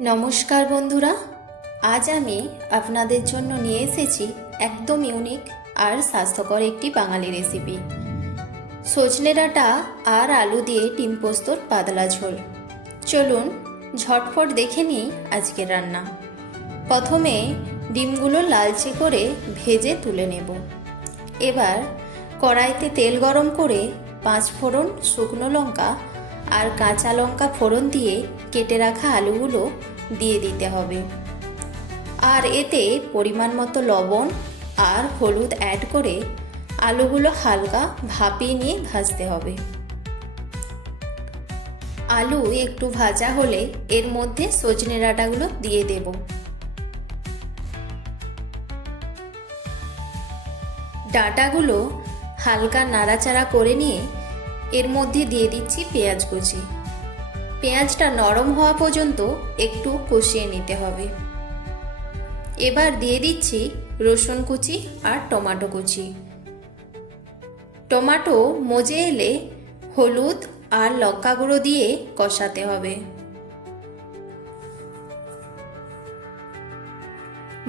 নমস্কার বন্ধুরা, আজ আমি আপনাদের জন্য নিয়ে এসেছি একদম ইউনিক আর স্বাস্থ্যকর একটি বাঙালি রেসিপি। সজনে ডাঁটা আর আলু দিয়ে ডিম পোস্তর পাতলা ঝোল। চলুন ঝটফট দেখে নিই আজকের রান্না। প্রথমে ডিমগুলো লালচে করে ভেজে তুলে নেব। এবার কড়াইতে তেল গরম করে 5 ফোড়ন, শুকনো লঙ্কা আর কাঁচা লঙ্কা ফোড়ন দিয়ে কেটে রাখা আলুগুলো দিয়ে দিতে হবে। আর এতে পরিমাণ মতো লবণ আর হলুদ অ্যাড করে আলুগুলো হালকা ভাপিয়ে নিয়ে ভাজতে হবে। আলু একটু ভাজা হলে এর মধ্যে সজনে ডাঁটাগুলো দিয়ে দেব। ডাঁটাগুলো হালকা নাড়াচাড়া করে নিয়ে এর মধ্যে দিয়ে দিচ্ছি পেঁয়াজ কুচি। পেঁয়াজটা নরম হওয়া পর্যন্ত একটু কষিয়ে নিতে হবে। এবার দিয়ে দিচ্ছি রসুন কুচি আর টমেটো কুচি। টমেটো মজে এলে হলুদ আর লঙ্কা গুঁড়ো দিয়ে কষাতে হবে।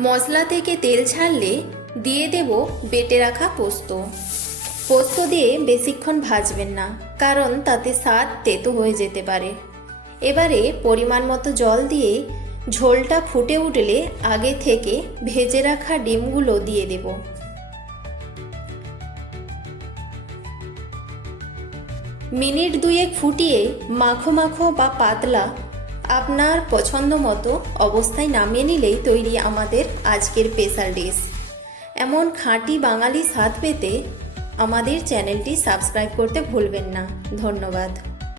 মশলা থেকে তেল ছাড়লে দিয়ে দেব বেটে রাখা পোস্ত। পোস্ত দিয়ে বেশিক্ষণ ভাজবেন না, কারণ তাতে স্বাদ তেতো হয়ে যেতে পারে। এবারে পরিমাণ মতো জল দিয়ে ঝোলটা ফুটে উঠলে আগে থেকে ভেজে রাখা ডিমগুলো দিয়ে দেব। মিনিট 2 ফুটিয়ে মাখো মাখো বা পাতলা আপনার পছন্দ মতো অবস্থায় নামিয়ে নিলেই তৈরি আমাদের আজকের স্পেশাল ডিশ। এমন খাঁটি বাঙালি স্বাদ পেতে আমাদের চ্যানেলটি সাবস্ক্রাইব করতে ভুলবেন না। ধন্যবাদ।